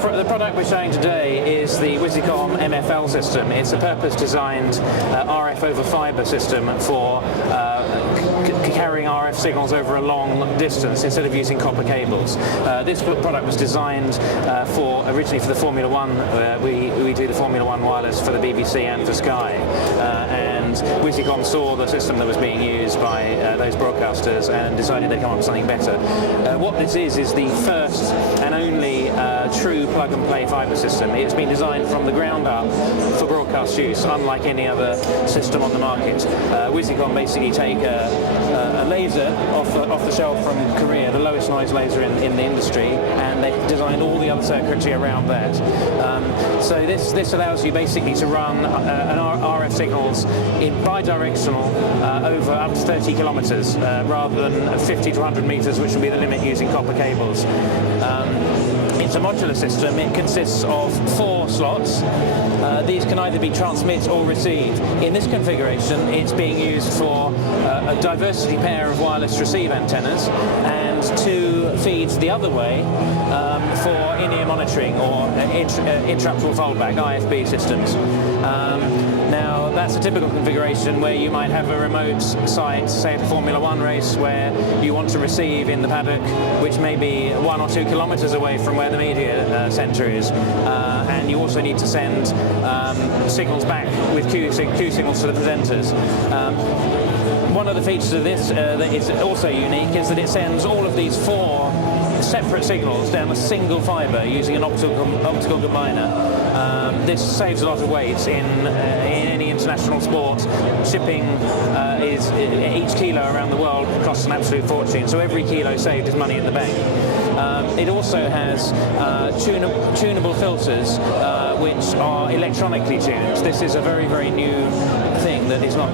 the product we're showing today is the Wysicom MFL system. It's a purpose-designed RF-over-fibre system for carrying RF signals over a long distance instead of using copper cables. This product was designed originally for the Formula One. We do the Formula One wireless for the BBC and for Sky. And Wysicom saw the system that was being used by those broadcasters and decided they'd come up with something better. What this is the first and only true plug-and-play fibre system. It's been designed from the ground up for broadcast use, unlike any other system on the market. Wysicom basically take a laser off the shelf from Korea, the lowest noise laser in the industry, and they designed all the other circuitry around that. So this allows you basically to run an RF signals in bi-directional over up to 30 kilometers rather than 50 to 100 meters, which would be the limit using copper cables. It's a modular system. It consists of 4 slots. These can either be transmit or receive. In this configuration, it's being used for a diversity pair of wireless receive antennas and 2 feeds the other way for in-ear monitoring or interruptible foldback, IFB systems. Now, that's a typical configuration where you might have a remote site, say at a Formula One race, where you want to receive in the paddock, which may be 1 or 2 kilometers away from where the media centre is. And you also need to send signals back with Q signals to the presenters. One of the features of this that is also unique is that it sends all of these 4 separate signals down a single fibre using an optical combiner. This saves a lot of weight in any international sport. Shipping each kilo around the world costs an absolute fortune, so every kilo saved is money in the bank. It also has tunable filters which are electronically tuned. This is a very, very new thing that is not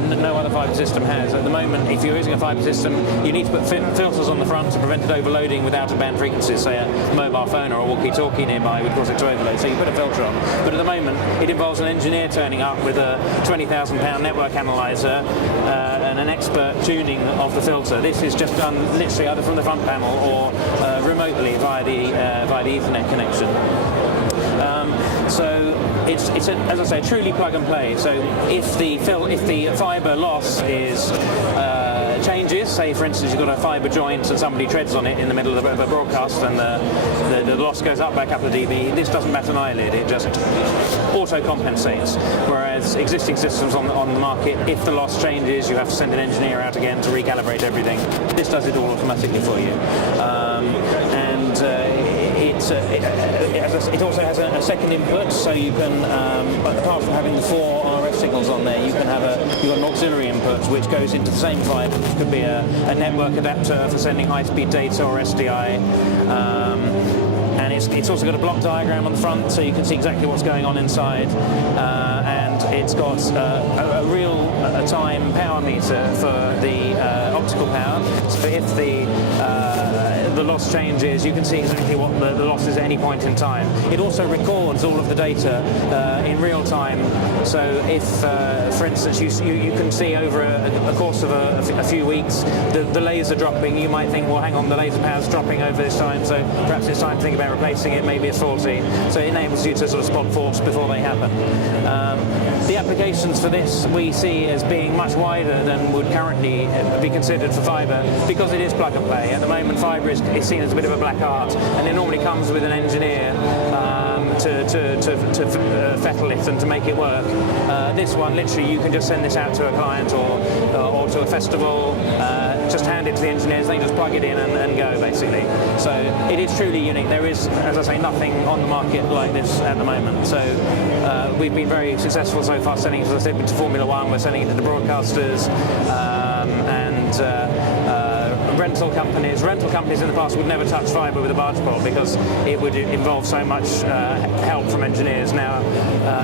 no other fibre system has. At the moment, if you're using a fibre system, you need to put filters on the front to prevent it overloading with out-of-band frequencies. Say a mobile phone or a walkie-talkie nearby would cause it to overload, so you put a filter on. But at the moment, it involves an engineer turning up with a £20,000 network analyzer and an expert tuning of the filter. This is just done literally either from the front panel or remotely via the Ethernet connection. So it's as I say, truly plug and play. So if the fibre loss is changes, say for instance you've got a fibre joint and somebody treads on it in the middle of a broadcast and the loss goes up by a couple of dB, this doesn't bat an eyelid, it just auto-compensates. Whereas existing systems on the market, if the loss changes, you have to send an engineer out again to recalibrate everything. This does it all automatically for you. It also has a second input, so you can, apart from having the 4 RF signals on there, you've got an auxiliary input which goes into the same fibre, which could be a network adapter for sending high-speed data or SDI. And it's also got a block diagram on the front, so you can see exactly what's going on inside. And it's got a real-time power meter for the optical power. So if the loss changes, you can see exactly what the loss is at any point in time. It also records all of the data in real time. So if, for instance, you can see over a course of a few weeks the laser dropping, you might think, well, hang on, the laser power's dropping over this time, so perhaps it's time to think about replacing it, maybe it's faulty. So it enables you to sort of spot faults before they happen. The applications for this we see as being much wider than would currently be considered for fibre, because it is plug and play. At the moment, fibre is seen as a bit of a black art, and it normally comes with an engineer to fettle it and to make it work. This one, literally, you can just send this out to a client or to a festival, just hand it to the engineers, they just plug it in and go, basically. So it is truly unique. There is, as I say, nothing on the market like this at the moment. So we've been very successful so far selling it, as I said, to Formula One, we're selling it to the broadcasters, and rental companies. Rental companies in the past would never touch fibre with a barge pole because it would involve so much help from engineers. Now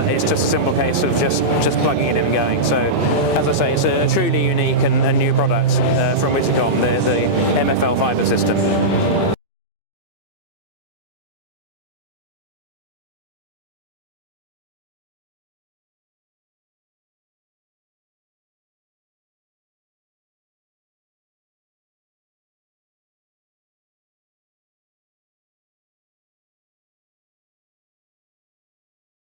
it's just a simple case of just plugging it in and going. So, as I say, it's a truly unique and new product from Wysicom, the MFL fibre system.